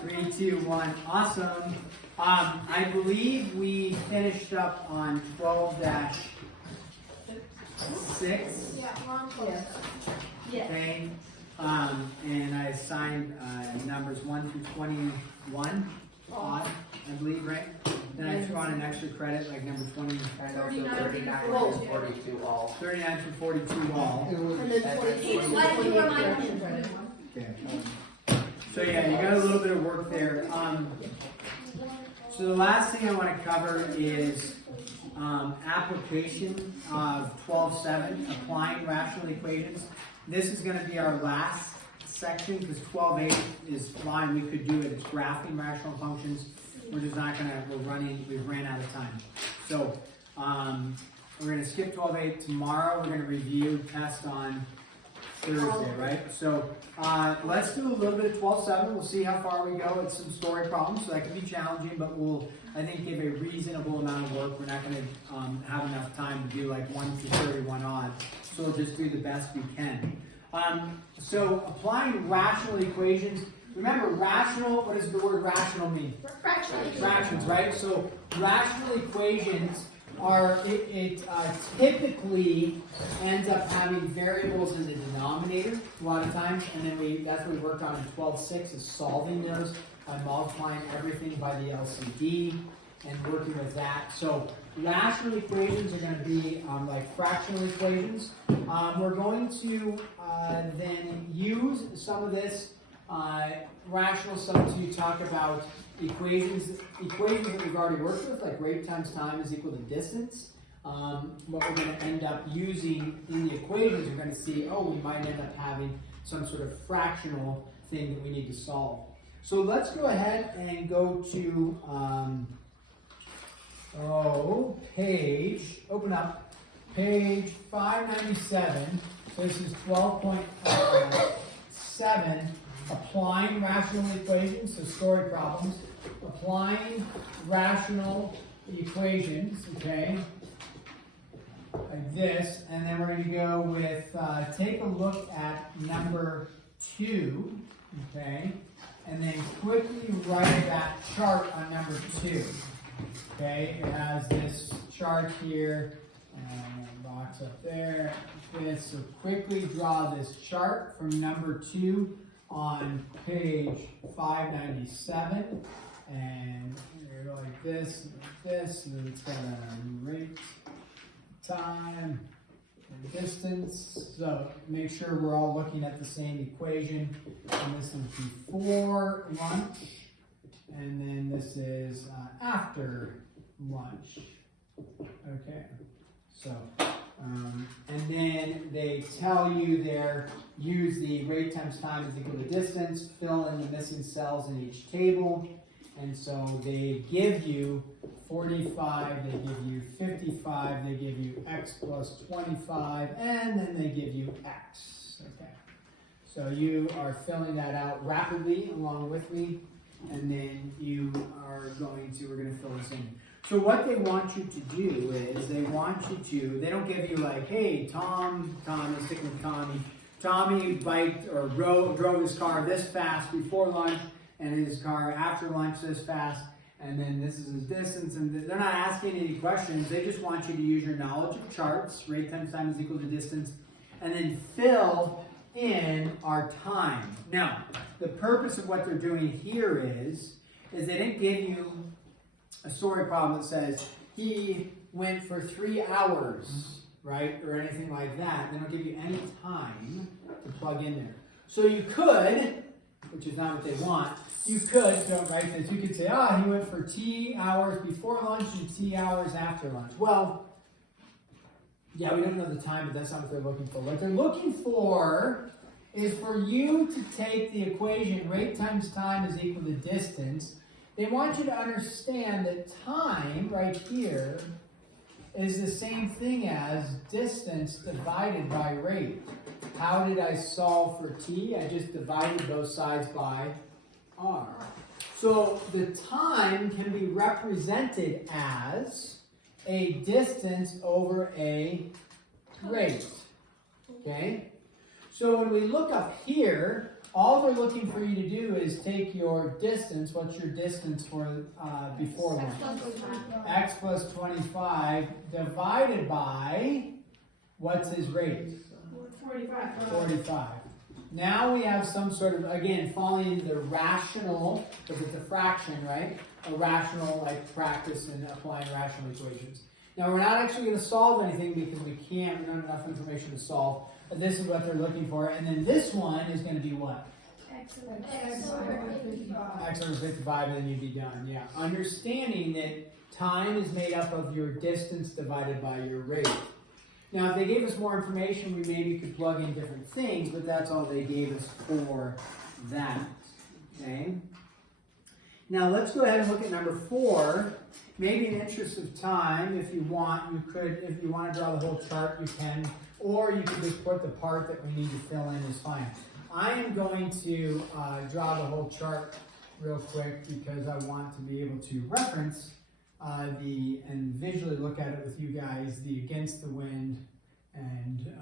3, 2, 1. Awesome. I believe we finished up on 12-6. Yeah, wrong close. Yeah. Okay. And I assigned numbers 1 through 21 odd, I believe, right? Then I threw on an extra credit like number 20. And also 39 through through 42 all. 39 through 42 all. And then 28. Like you were my Okay. So yeah, you got a little bit of work there. So the last thing I want to cover is application of 12.7, applying rational equations. This is going to be our last section because 12.8 is fine. We could do it. It's graphing rational functions. We're just not going to, we've ran out of time. So we're going to skip 12.8 tomorrow. We're going to review test on Thursday, right? So let's do a little bit of 12.7. We'll see how far we go. It's some story problems, so that can be challenging, but we'll, I think, give a reasonable amount of work. We're not going to have enough time to do like 1 through 31 odd, so we'll just do the best we can. So applying rational equations. Remember, rational, what does the word rational mean? Fractions, right? So rational equations are, it typically ends up having variables in the denominator a lot of times, and then that's what we worked on in 12.6 is solving those by multiplying everything by the LCD and working with that. So rational equations are going to be like fractional equations. We're going to then use some of this rational stuff to talk about equations that we've already worked with, like rate times time is equal to distance. What we're going to end up using in the equations, we're going to see, oh, we might end up having some sort of fractional thing that we need to solve. So let's go ahead and go to, open up page 597. So this is 12.7. Applying rational equations, so story problems. Applying rational equations, okay, like this, and then we're going to go with, take a look at number 2, okay, and then quickly write that chart on number 2, okay. It has this chart here, and a box up there, this, so quickly draw this chart from number 2 on page 597, and you go like this, and then it's got a rate, time, and distance. So make sure we're all looking at the same equation. And this is before lunch, and then this is after lunch. Okay, so. And then they tell you there, use the rate times time is equal to distance, fill in the missing cells in each table. And so they give you 45, they give you 55, they give you x plus 25, and then they give you x. Okay. So you are filling that out rapidly along with me, and then you are going to, we're going to fill this in. So what they want you to do is they want you to, they don't give you like, hey, Tom, let's stick with Tommy. Tommy drove his car this fast before lunch and his car after lunch this fast, and then this is his distance, and they're not asking any questions. They just want you to use your knowledge of charts, rate times time is equal to distance, and then fill in our time. Now, the purpose of what they're doing here is they didn't give you a story problem that says he went for 3 hours, right, or anything like that. They don't give you any time to plug in there. So you could, which is not what they want, you could, don't write this, you could say, he went for T hours before lunch and T hours after lunch. Well, yeah, we don't know the time, but that's not what they're looking for. What they're looking for is for you to take the equation, rate times time is equal to distance. They want you to understand that time, right here, is the same thing as distance divided by rate. How did I solve for t? I just divided both sides by r. So the time can be represented as a distance over a rate. Okay? So when we look up here, all they're looking for you to do is take your distance. What's your distance for before lunch? X plus 25 divided by, what's his rate? 45. Now we have some sort of, again, falling into the rational, because it's a fraction, right? A rational, like, practice in applying rational equations. Now we're not actually going to solve anything because we don't have enough information to solve. But this is what they're looking for. And then this one is going to be what? X over 55. X over 55, and then you'd be done. Yeah. Understanding that time is made up of your distance divided by your rate. Now, if they gave us more information, we maybe could plug in different things, but that's all they gave us for that. Okay? Now, let's go ahead and look at number 4. Maybe in the interest of time, if you want, you could, if you want to draw the whole chart, you can, or you could just put the part that we need to fill in is fine. I am going to draw the whole chart real quick because I want to be able to reference and visually look at it with you guys, the against the wind and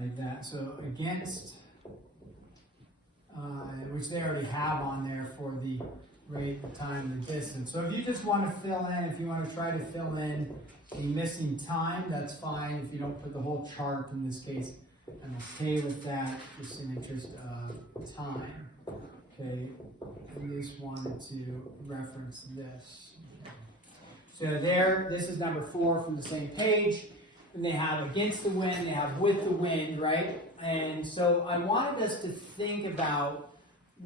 like that. So against, which they already have on there for the rate, the time, the distance. So if you just want to fill in, if you want to try to fill in a missing time, that's fine. If you don't put the whole chart in this case, I'm okay with that, just in the interest of time. Okay, I just wanted to reference this. So there, this is number 4 from the same page. And they have against the wind, they have with the wind, right? And so I wanted us to think about,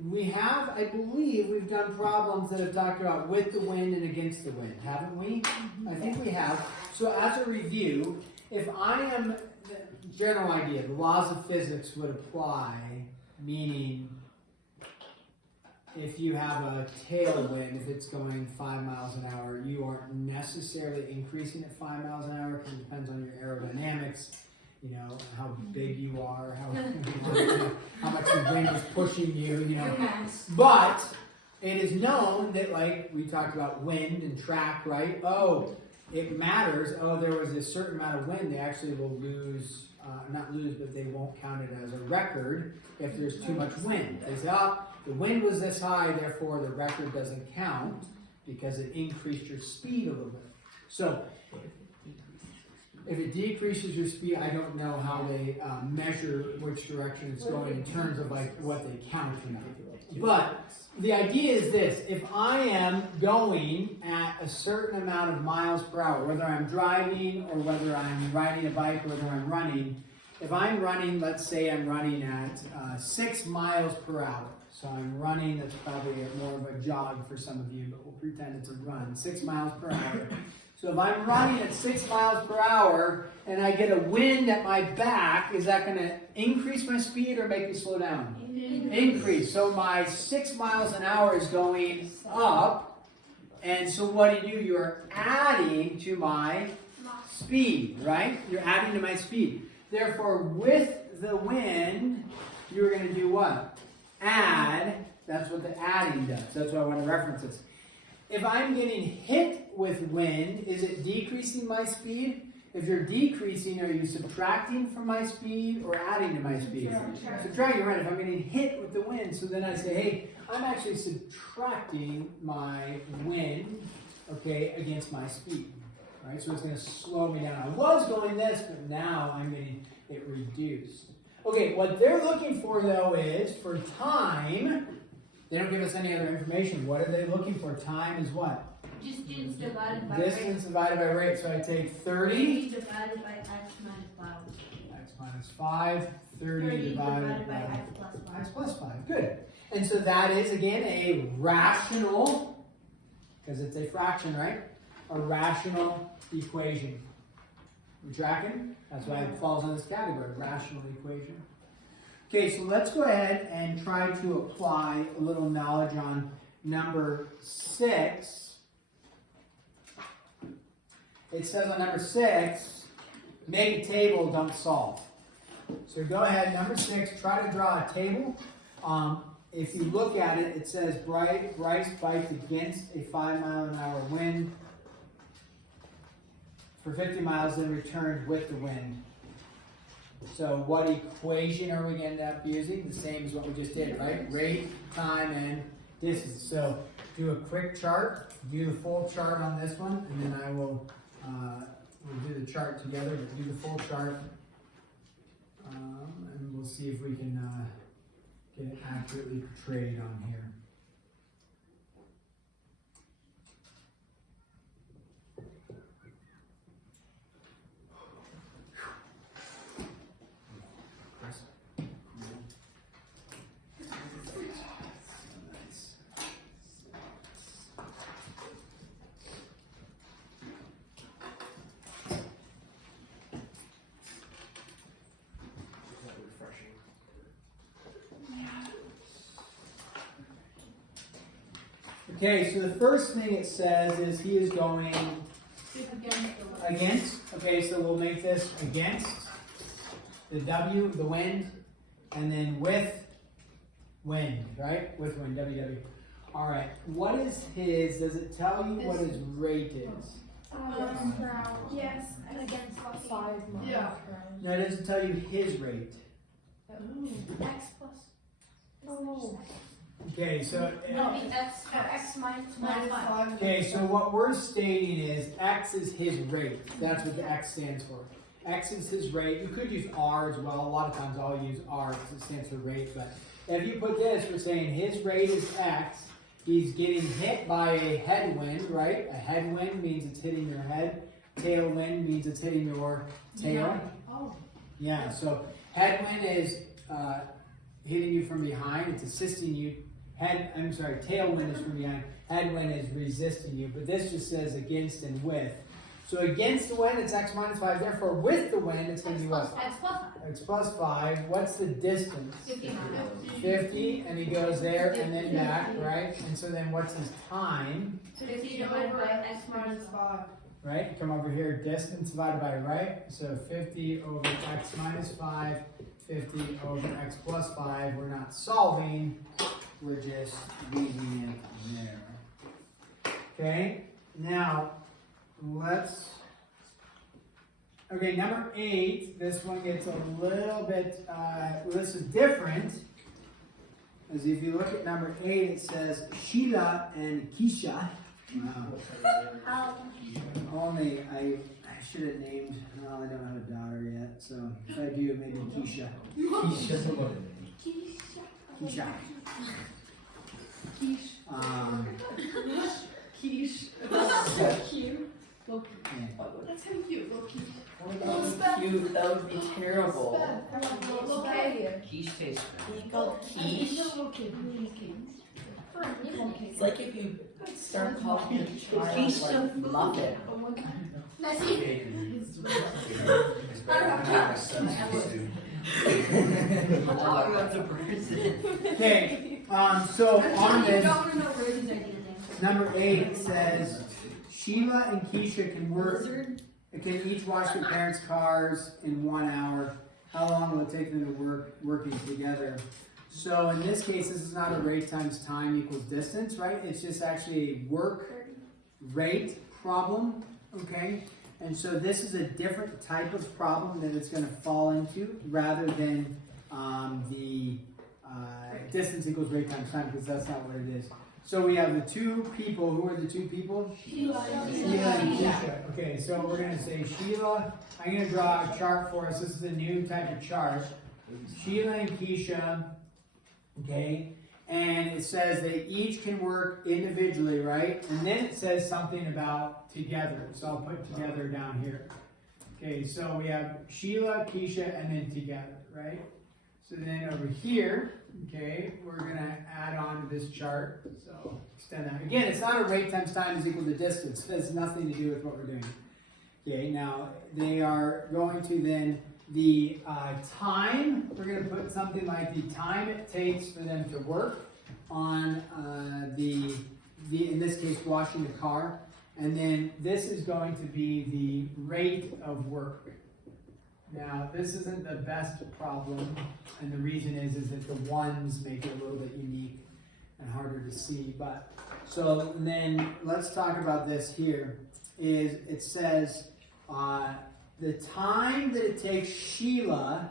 we have, I believe, we've done problems that have talked about with the wind and against the wind, haven't we? I think we have. So as a review, if I am, the general idea, the laws of physics would apply, meaning if you have a tailwind, if it's going 5 miles an hour, you aren't necessarily increasing at 5 miles an hour because it depends on your aerodynamics, you know, how big you are, how much the wind is pushing you, you know. But it is known that, like we talked about wind and track, right? Oh, it matters. Oh, there was a certain amount of wind. They actually will lose, not lose, but they won't count it as a record if there's too much wind. They say, oh, the wind was this high, therefore the record doesn't count because it increased your speed a little bit. So, if it decreases your speed, I don't know how they measure which direction it's going in terms of like what they count. But the idea is this: if I am going at a certain amount of miles per hour, whether I'm driving or whether I'm riding a bike, whether I'm running, if I'm running, let's say I'm running at 6 miles per hour. So I'm running, that's probably more of a jog for some of you, but we'll pretend it's a run, 6 miles per hour. So if I'm running at 6 miles per hour and I get a wind at my back, is that going to increase my speed or make me slow down? Increase. So my 6 miles an hour is going up. And so what do? You're adding to my speed, right? You're adding to my speed. Therefore, with the wind, you're going to do what? Add. That's what the adding does. That's why I want to reference this. If I'm getting hit with wind, is it decreasing my speed? If you're decreasing, are you subtracting from my speed or adding to my speed? Subtracting, right? If I'm getting hit with the wind, so then I say, hey, I'm actually subtracting my wind, okay, against my speed. Right? So it's going to slow me down. I was going this, but now I'm getting it reduced. Okay, what they're looking for, though, is for time. They don't give us any other information. What are they looking for? Time is what? Distance divided by Distance divided by rate. So I take 30 divided by x minus 5. X minus 5. 30 divided by x plus 5. X plus 5. Good. And so that is, again, a rational, because it's a fraction, right? A rational equation. You tracking? That's why it falls in this category, rational equation. Okay, so let's go ahead and try to apply a little knowledge on number 6. It says on number 6, make a table, don't solve. So go ahead, number 6, try to draw a table. If you look at it, it says Bryce bites against a 5 mile an hour wind for 50 miles, then returned with the wind. So what equation are we going to end up using? The same as what we just did, right? Rate, time, and distance. So do a quick chart, do the full chart on this one, and then I will we'll do the chart together, but do the full chart, and we'll see if we can get it accurately portrayed on here. Okay, so the first thing it says is he is going against. Okay, so we'll make this against the W, the wind, and then with wind, right? With wind, WW. All right, what is his? Does it tell you what his rate is? Yes, against 5 miles. Yeah. No, it doesn't tell you his rate. X plus. Oh. Okay, so X minus 5. okay, so what we're stating is X is his rate. That's what the X stands for. X is his rate. You could use R as well. A lot of times I'll use R because it stands for rate. But if you put this, we're saying his rate is X. He's getting hit by a headwind, right? A headwind means it's hitting your head. Tailwind means it's hitting your tail. Oh. Yeah, so headwind is hitting you from behind. It's assisting you. Tailwind is from behind. Headwind is resisting you. But this just says against and with. So against the wind, it's X minus 5. Therefore, with the wind, it's going to be what? X plus 5. X plus 5. What's the distance? 50 miles. 50, and he goes there and then back, right? And so then what's his time? 50 divided by X minus 5. Right? Come over here, distance divided by right. So 50 over X minus 5, 50 over X plus 5. We're not solving, we're just leaving it there. Okay? Now, okay, number 8, this one gets a little bit, this is different. As if you look at number 8, it says Sheila and Keisha. Wow. Only, I should have named, well, I don't have a daughter yet, so if I do, maybe Keisha. Keisha. Keisha. Quiche. That's so cute. That's so cute. Little quiche. Cute, that would be terrible. Little kid. Quiche tastes good. You called quiche? Little kid. It's like if you start calling your child like muffin. Okay, so on this, number 8 says Sheila and Keisha can each wash their parents' cars in 1 hour. How long will it take them to working together? So in this case, this is not a rate times time equals distance, right? It's just actually a work rate problem, okay? And so this is a different type of problem that it's going to fall into rather than the distance equals rate times time, because that's not what it is. So we have the two people. Who are the two people? Sheila and Keisha. Okay, so we're going to say Sheila. I'm going to draw a chart for us. This is a new type of chart. Sheila and Keisha. Okay, and it says they each can work individually, right? And then it says something about together. So I'll put together down here. Okay, so we have Sheila, Keisha, and then together, right? So then over here, okay, we're going to add on to this chart. So extend that. Again, it's not a rate times time is equal to distance. It has nothing to do with what we're doing. Okay, now they are going to then the time, we're going to put something like the time it takes for them to work on in this case, washing the car. And then this is going to be the rate of work. Now, this isn't the best problem, and the reason is that the ones make it a little bit unique and harder to see. But so then let's talk about this here. Is it says the time that it takes Sheila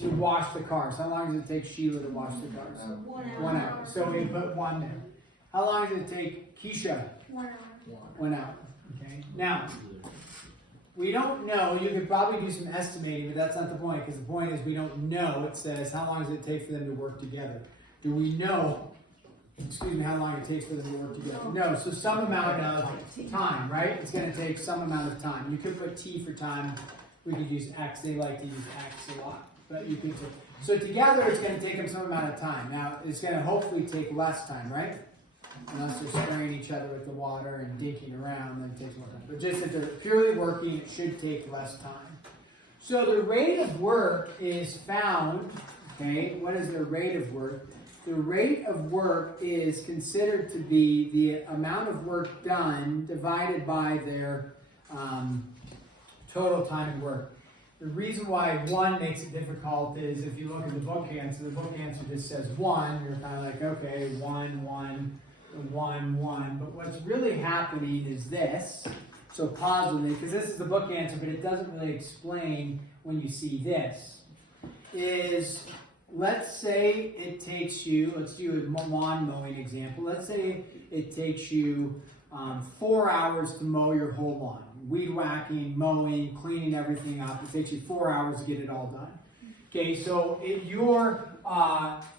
to wash the cars. How long does it take Sheila to wash the cars? 1 hour. 1 hour. So we put 1 there. How long does it take Keisha? 1 hour. 1 hour. Okay. Now, we don't know. You could probably do some estimating, but that's not the point, because the point is we don't know. It says how long does it take for them to work together. Do we know, excuse me, how long it takes for them to work together? No, so some amount of time, right? It's going to take some amount of time. You could put T for time. We could use X. They like to use X a lot. But you could, so together it's going to take them some amount of time. Now, it's going to hopefully take less time, right? Unless they're spraying each other with the water and dinking around, then it takes more time. But just if they're purely working, it should take less time. So the rate of work is found, okay, what is the rate of work? The rate of work is considered to be the amount of work done divided by their total time of work. The reason why 1 makes it difficult is if you look at the book answer just says 1, you're kind of like, okay, 1, 1, 1, 1. But what's really happening is this. So pause with me, because this is the book answer, but it doesn't really explain when you see this. Is, let's say it takes you, let's do a lawn mowing example. Let's say it takes you 4 hours to mow your whole lawn. Weed whacking, mowing, cleaning everything up. It takes you 4 hours to get it all done. Okay, so your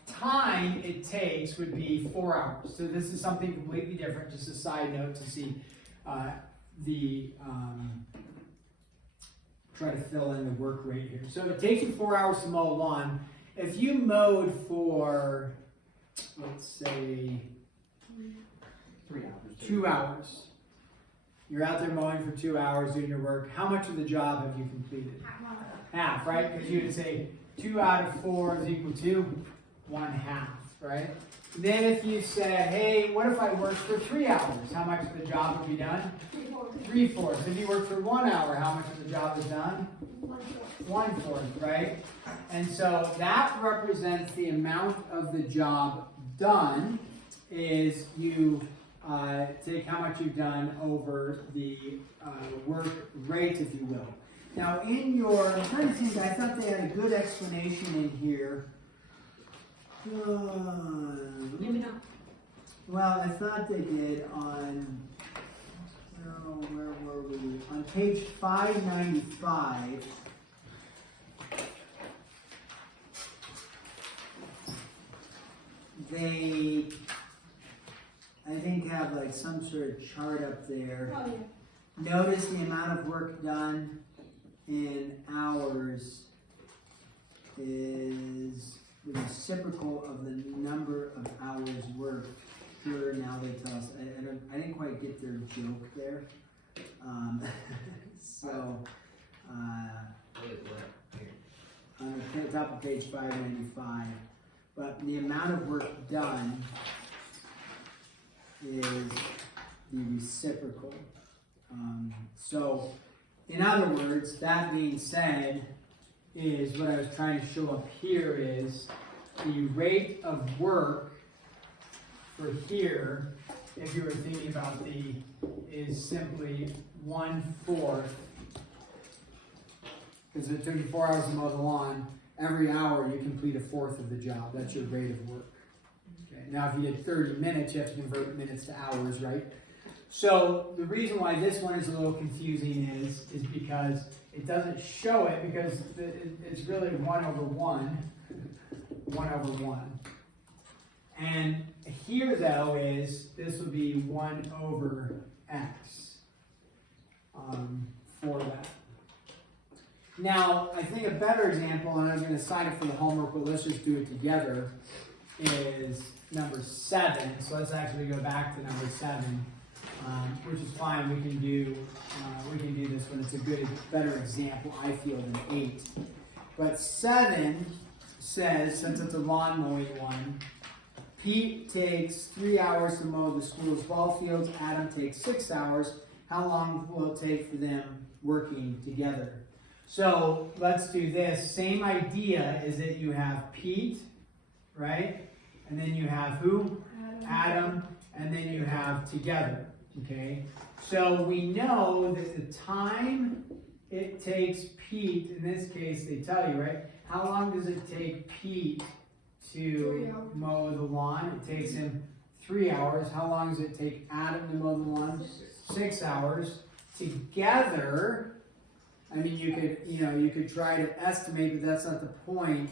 time it takes would be 4 hours. So this is something completely different, just a side note to see try to fill in the work rate here. So it takes you 4 hours to mow a lawn. If you mowed for, let's say, 3 hours. 2 hours. You're out there mowing for 2 hours doing your work. How much of the job have you completed? Half, right? Because you would say 2 out of 4 is equal to 1/2, right? Then if you said, hey, what if I worked for 3 hours? How much of the job would be done? 3/4. If you work for 1 hour, how much of the job is done? 1/4, right? And so that represents the amount of the job done is you take how much you've done over the work rate, if you will. Now, in your, I'm trying to think, I thought they had a good explanation in here. Maybe not. Well, I thought they did on, where were we? On page 595. They, I think, have like some sort of chart up there. Oh, yeah. Notice the amount of work done in hours is the reciprocal of the number of hours worked. Here now they tell us. I didn't quite get their joke there. So on the top of page 595. But the amount of work done is the reciprocal. So, in other words, that being said, is what I was trying to show up here is the rate of work for here, if you were thinking about is simply 1/4. Because it took you 4 hours to mow the lawn. Every hour you complete 1/4 of the job. That's your rate of work. Okay. Now, if you did 30 minutes, you have to convert minutes to hours, right? So the reason why this one is a little confusing is because it doesn't show it because it's really 1/1, 1/1. And here, though, this would be 1/x for that. Now, I think a better example, and I was going to sign it for the homework, but let's just do it together, is number 7. So let's actually go back to number 7, which is fine. We can do this one. It's a better example, I feel, than 8. But 7 says, since it's a lawn mowing one, Pete takes 3 hours to mow the school's ball fields. Adam takes 6 hours. How long will it take for them working together? So let's do this. Same idea is that you have Pete, right? And then you have who? Adam. And then you have together, okay? So we know that the time it takes Pete, in this case, they tell you, right? How long does it take Pete to mow the lawn? It takes him 3 hours. How long does it take Adam to mow the lawn? 6 hours. Together, I mean, you could try to estimate, but that's not the point.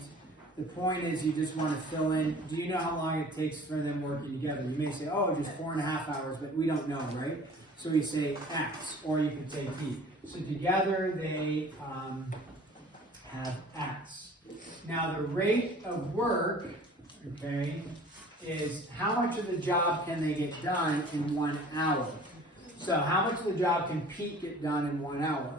The point is you just want to fill in. Do you know how long it takes for them working together? You may say, oh, just 4.5 hours, but we don't know, right? So we say X, or you could say P. So together they have X. Now the rate of work, okay, is how much of the job can they get done in 1 hour? So how much of the job can Pete get done in 1 hour?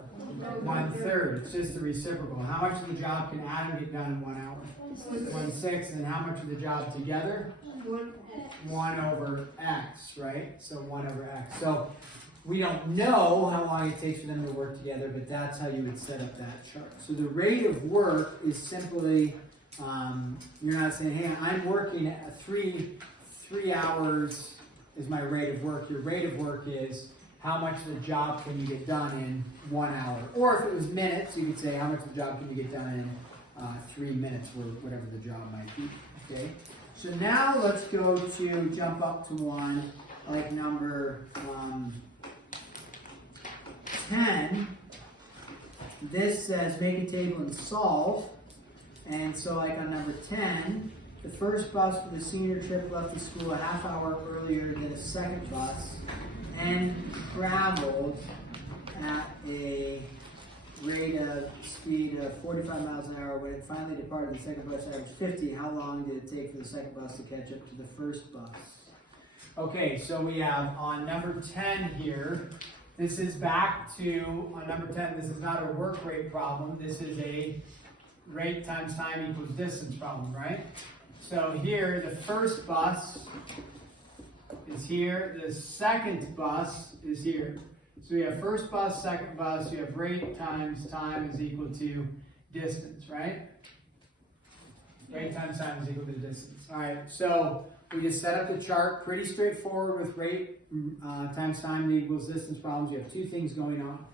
1/3. It's just the reciprocal. How much of the job can Adam get done in 1 hour? 1/6. And how much of the job together? 1 over X, right? So 1 over X. So we don't know how long it takes for them to work together, but that's how you would set up that chart. So the rate of work is simply, you're not saying, hey, I'm working at 3 hours is my rate of work. Your rate of work is how much of the job can you get done in 1 hour. Or if it was minutes, you could say how much of the job can you get done in 3 minutes, or whatever the job might be. Okay. So now let's go to jump up to one like number 10. This says make a table and solve. And so like on number 10, the first bus for the senior trip left the school a half hour earlier than a second bus and traveled at a rate of speed of 45 miles an hour. When it finally departed, the second bus averaged 50. How long did it take for the second bus to catch up to the first bus? Okay, so we have on number 10 here, this is back to, on number 10, this is not a work rate problem. This is a rate times time equals distance problem, right? So here, the first bus is here, the second bus is here. So we have first bus, second bus, you have rate times time is equal to distance, right? Rate times time is equal to distance. All right, so we just set up the chart, pretty straightforward with rate times time equals distance problems. You have two things going on.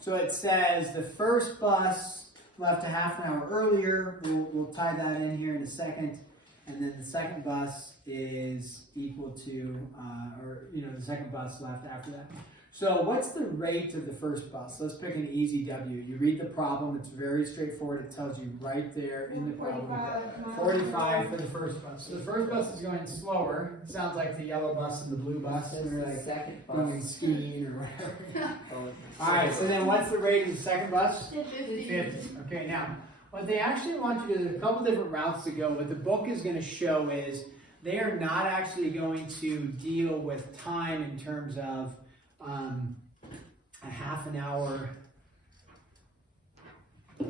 So it says the first bus left a half an hour earlier. We'll tie that in here in a second. And then the second bus is equal to, the second bus left after that. So what's the rate of the first bus? Let's pick an easy W. You read the problem. It's very straightforward. It tells you right there in the problem. 45 for the first bus. So the first bus is going slower. It sounds like the yellow bus and the blue bus. And they're like second bus. going skiing or whatever. All right, so then what's the rate of the second bus? 50. Okay, now, what they actually want you to do, there's a couple different routes to go. What the book is going to show is they are not actually going to deal with time in terms of a half an hour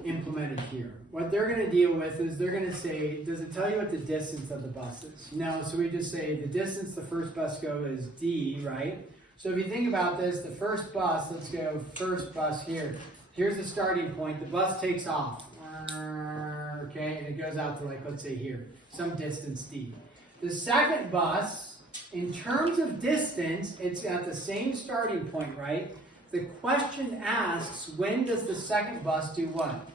implemented here. What they're going to deal with is they're going to say, does it tell you what the distance of the bus is? No, so we just say the distance the first bus go is D, right? So if you think about this, the first bus, let's go first bus here. Here's the starting point. The bus takes off. Okay, and it goes out to, like, let's say here, some distance D. The second bus, in terms of distance, it's at the same starting point, right? The question asks, when does the second bus do what?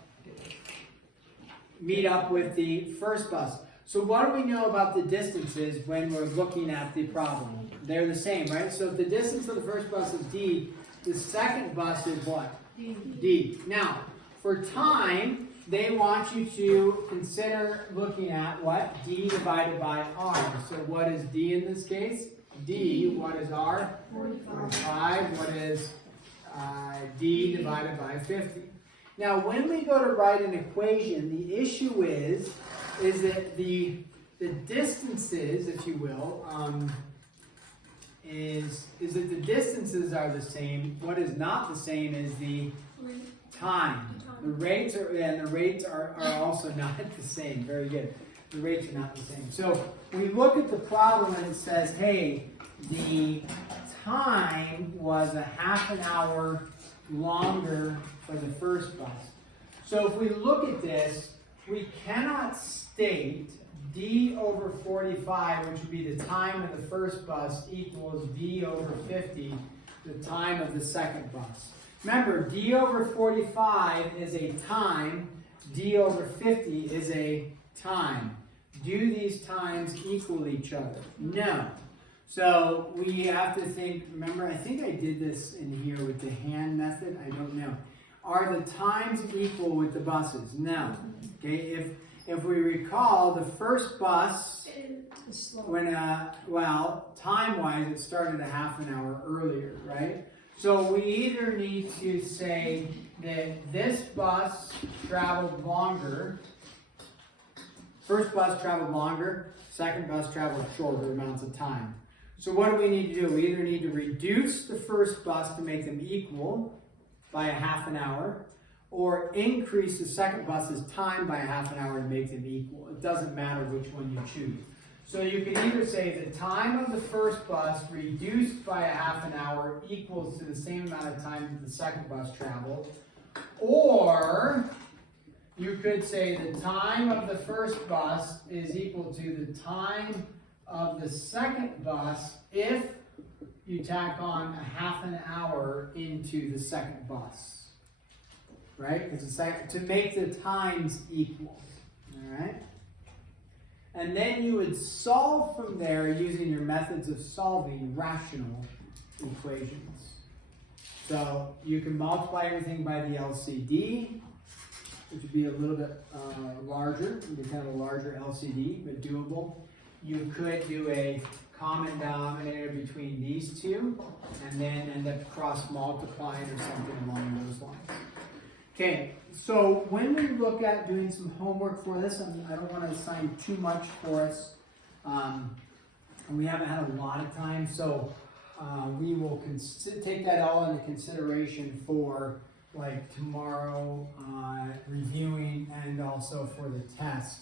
Meet up with the first bus. So what do we know about the distances when we're looking at the problem? They're the same, right? So if the distance of the first bus is D, the second bus is what? D. Now, for time, they want you to consider looking at what? D divided by R. So what is D in this case? D, what is R? 45. What is D divided by 50? Now, when we go to write an equation, the issue is that the distances, if you will, is that the distances are the same. What is not the same is the time. The rates are also not the same. Very good. The rates are not the same. So we look at the problem and it says, hey, the time was a half an hour longer for the first bus. So if we look at this, we cannot state D over 45, which would be the time of the first bus, equals D over 50, the time of the second bus. Remember, d over 45 is a time, d over 50 is a time. Do these times equal each other? No. So we have to think, remember, I think I did this in here with the hand method, I don't know. Are the times equal with the buses? No. Okay, if we recall, the first bus, when, well, time-wise, it started a half an hour earlier, right? So we either need to say that this bus traveled longer, first bus traveled longer, second bus traveled shorter amounts of time. So what do we need to do? We either need to reduce the first bus to make them equal by a half an hour, or increase the second bus's time by a half an hour to make them equal. It doesn't matter which one you choose. So you can either say the time of the first bus reduced by a half an hour equals to the same amount of time that the second bus traveled, or you could say the time of the first bus is equal to the time of the second bus if you tack on a half an hour into the second bus. Right? Because to make the times equal. Alright? And then you would solve from there using your methods of solving rational equations. So you can multiply everything by the LCD, which would be a little bit larger, it would be kind of a larger LCD, but doable. You could do a common denominator between these two, and then end up cross-multiplying or something along those lines. Okay, so when we look at doing some homework for this, I don't want to assign too much for us, and we haven't had a lot of time, so we will take that all into consideration for like tomorrow reviewing and also for the test.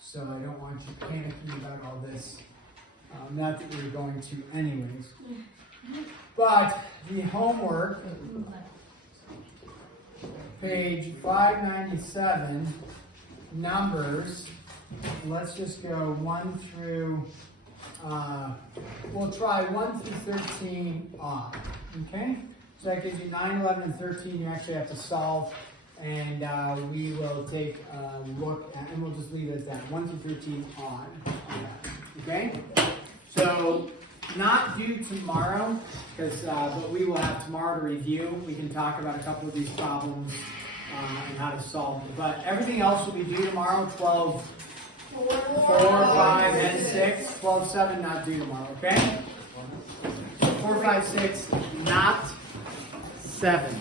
So I don't want you panicking about all this. Not that we're going to anyways. But the homework, page 597, numbers, let's just go 1 through, we'll try 1 through 13 off, okay? So that gives you 9, 11, and 13 you actually have to solve, and we will take a look at, and we'll just leave it at that, 1 through 13 on that, okay? So, not due tomorrow, because but we will have tomorrow to review. We can talk about a couple of these problems and how to solve them. But everything else will be due tomorrow, 12, 4, 5, and 6. 12, 7, not due tomorrow, okay? 4, 5, 6, not 7.